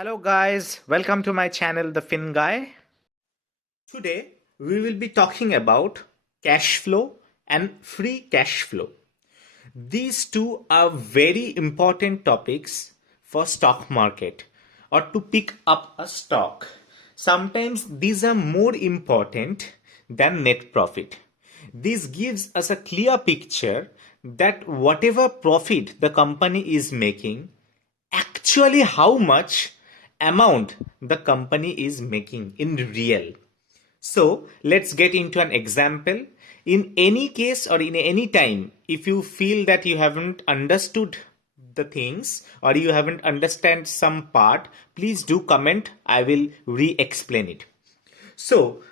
Hello guys, welcome to my channel The Fin Guy. Today we will be talking about cash flow and free cash flow. These two are very important topics for stock market or to pick up a stock. Sometimes these are more important than net profit. This gives us a clear picture that whatever profit the company is making, actually how much amount the company is making in real. So let's get into an example. In any case or in any time, if you feel that you haven't understood the things or you haven't understand some part, please do comment. I will re-explain it. So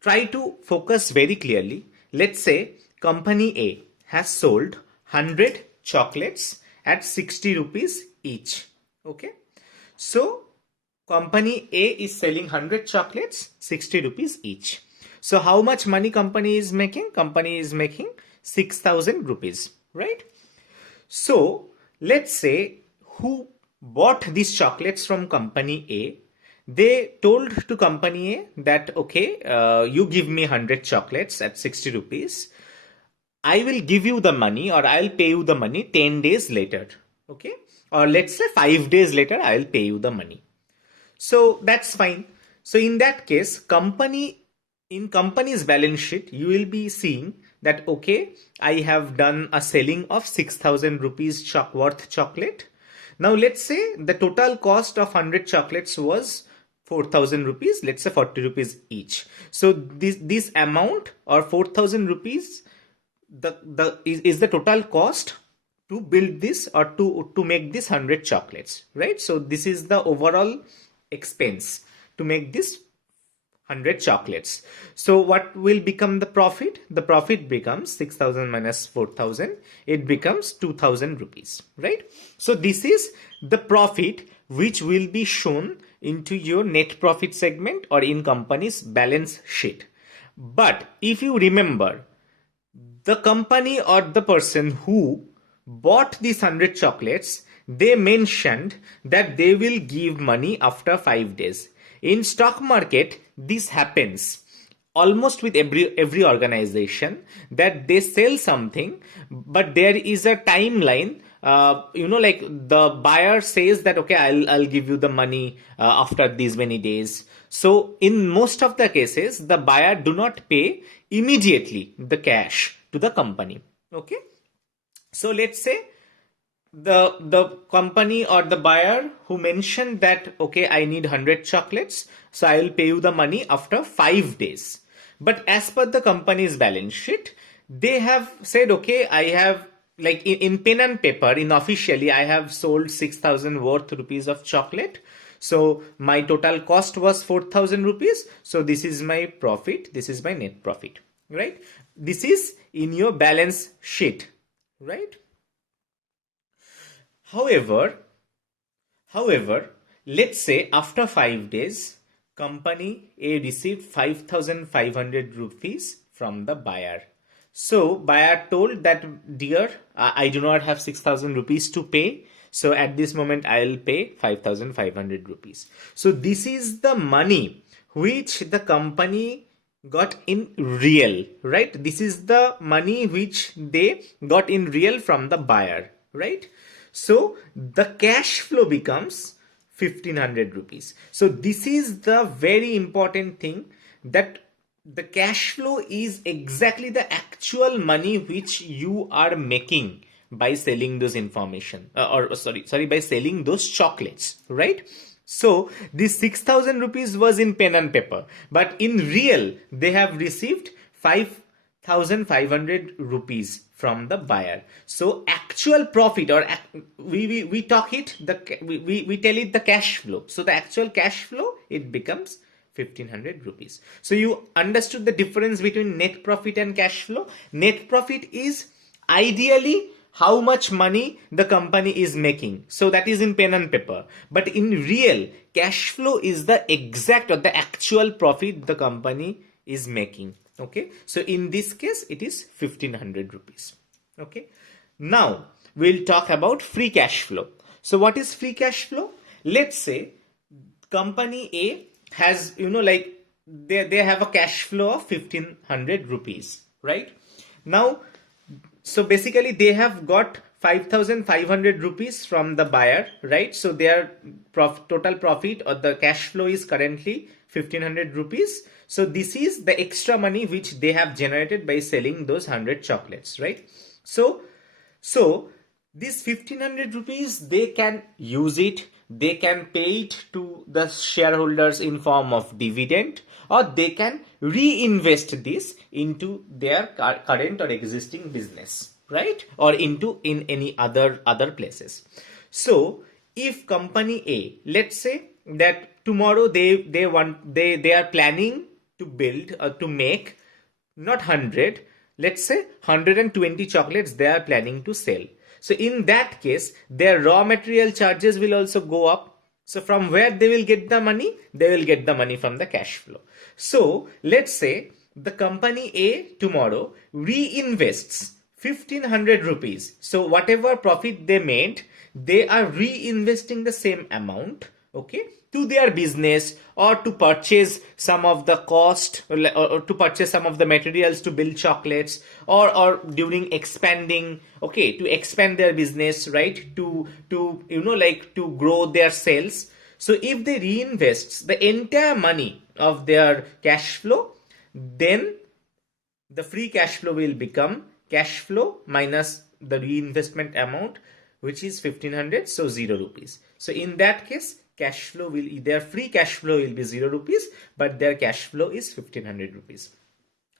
try to focus very clearly. Let's say company A has sold 100 chocolates at 60 rupees each. Okay. So company A is selling 100 chocolates, 60 rupees each. So how much money company is making? Company is making 6,000 rupees, right? So let's say who bought these chocolates from company A, they told to company A that, okay, you give me 100 chocolates at 60 rupees. I will give you the money or I'll pay you the money 10 days later. Okay. Or let's say 5 days later, I'll pay you the money. So that's fine. So in that case, in company's balance sheet, you will be seeing that, okay, I have done a selling of 6,000 rupees worth chocolate. Now let's say the total cost of 100 chocolates was 4,000 rupees, let's say 40 rupees each. So this amount or 4,000 rupees is the total cost to build this or to make this 100 chocolates, right? So this is the overall expense to make this 100 chocolates. So what will become the profit? The profit becomes 6,000 minus 4,000. It becomes 2,000 rupees, right? So this is the profit which will be shown into your net profit segment or in company's balance sheet. But if you remember, the company or the person who bought these 100 chocolates, they mentioned that they will give money after 5 days. In stock market, this happens almost with every organization, that they sell something, but there is a timeline. Like the buyer says that, okay, I'll give you the money after these many days. So in most of the cases, the buyer do not pay immediately the cash to the company. Okay. So let's say the company or the buyer who mentioned that, okay, I need 100 chocolates, so I will pay you the money after 5 days. But as per the company's balance sheet, they have said, okay, I have, like in pen and paper, in officially, I have sold 6,000 worth rupees of chocolate. So my total cost was 4,000 rupees. So this is my profit. This is my net profit, right? This is in your balance sheet, right? However, let's say after 5 days, company A received 5,500 rupees from the buyer. So buyer told that, dear, I do not have 6,000 rupees to pay. So at this moment, I'll pay 5,500 rupees. So this is the money which the company got in real, right? This is the money which they got in real from the buyer, right? So the cash flow becomes 1,500 rupees. So this is the very important thing, that the cash flow is exactly the actual money which you are making by selling those information by selling those chocolates, right? So this 6,000 rupees was in pen and paper, but in real they have received 5,500 rupees from the buyer. So actual profit, or we talk it, we tell it the cash flow. So the actual cash flow, it becomes 1,500 rupees. So you understood the difference between net profit and cash flow. Net profit is ideally how much money the company is making. So that is in pen and paper. But in real, cash flow is the exact or the actual profit the company is making. Okay. So in this case, it is 1,500 rupees. Okay. Now we'll talk about free cash flow. So what is free cash flow? let's say company A has, like they have a cash flow of 1500 rupees, right? Now, so basically they have got 5500 rupees from the buyer, right? So their total profit or the cash flow is currently 1500 rupees. So this is the extra money which they have generated by selling those 100 chocolates, right? So this 1500 rupees, they can use it, they can pay it to the shareholders in form of dividend, or they can reinvest this into their current or existing business, right? Or in any other places. So if company A, let's say that tomorrow they are planning to build or to make not 100, let's say 120 chocolates they are planning to sell. So in that case, their raw material charges will also go up. So from where they will get the money? They will get the money from the cash flow. So let's say the company A tomorrow reinvests 1500 rupees. So whatever profit they made, they are reinvesting the same amount, okay, to their business, or to purchase some of the cost, or to purchase some of the materials to build chocolates, or during expanding, okay, to expand their business, right, to like to grow their sales. So if they reinvest the entire money of their cash flow, then the free cash flow will become cash flow minus the reinvestment amount, which is 1500, so 0 rupees. So in that case, cash flow will, their free cash flow will be 0 rupees, but their cash flow is 1500 rupees.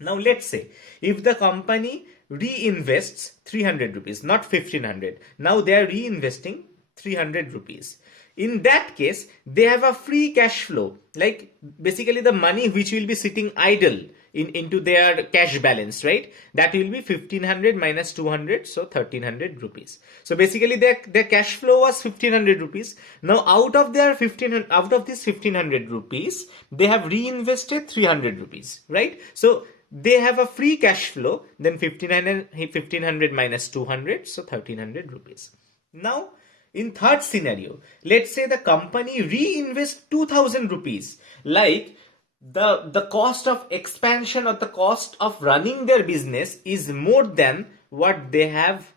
Now let's say if the company reinvests 300 rupees, not 1500, now they are reinvesting 300 rupees. In that case, they have a free cash flow, like basically the money which will be sitting idle into their cash balance, right? That will be 1500 minus 200, so 1300 rupees. So basically their cash flow was 1500 rupees. Now out of this 1500 rupees, they have reinvested 300 rupees, right? So they have a free cash flow, then 1500 minus 200, so 1300 rupees. Now in third scenario, let's say the company reinvests 2000 rupees, like the cost of expansion or the cost of running their business is more than what they have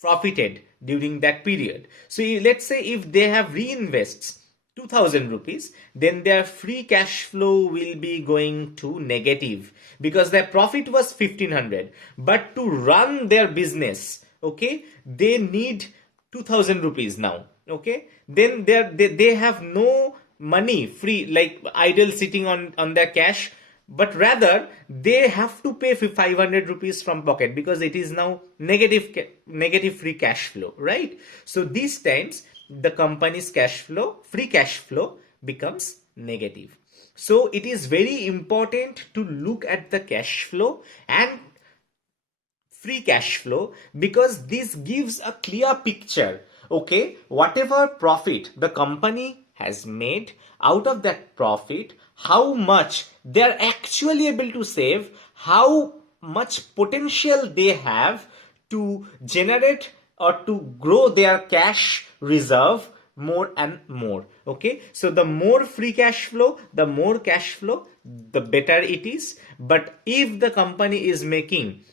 profited during that period. So let's say if they have reinvests 2000 rupees, then their free cash flow will be going to negative, because their profit was 1500, but to run their business, okay, they need 2000 rupees now, okay, then they have no money free, like idle sitting on their cash, but rather they have to pay 500 rupees from pocket, because it is now negative free cash flow, right? So these times the company's free cash flow becomes negative. So it is very important to look at the cash flow and free cash flow, because this gives a clear picture, okay, whatever profit the company has made, out of that profit, how much they are actually able to save, how much potential they have to generate or to grow their cash reserve more and more, okay? So the more free cash flow, the more cash flow, the better it is. But if the company is making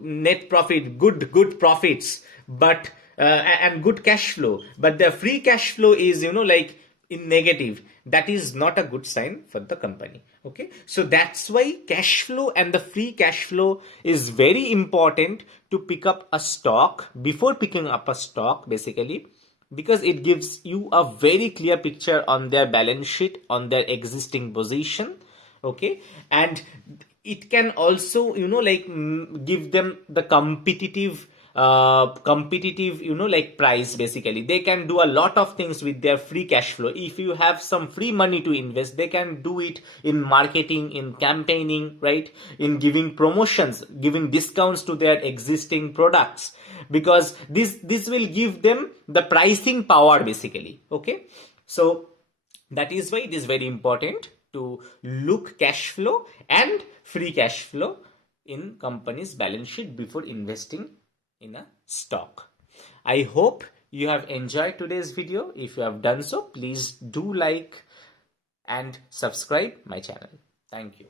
net profit, good profits, but and good cash flow, but the free cash flow is like in negative, that is not a good sign for the company, okay? So that's why cash flow and the free cash flow is very important to pick up a stock, before picking up a stock basically, because it gives you a very clear picture on their balance sheet, on their existing position, okay? And it can also like give them the competitive like price. Basically they can do a lot of things with their free cash flow. If you have some free money to invest, they can do it in marketing, in campaigning, right, in giving promotions, giving discounts to their existing products, because this will give them the pricing power basically, okay? So that is why it is very important to look cash flow and free cash flow in company's balance sheet before investing in a stock. I hope you have enjoyed today's video. If you have done so, please do like and subscribe my channel. Thank you.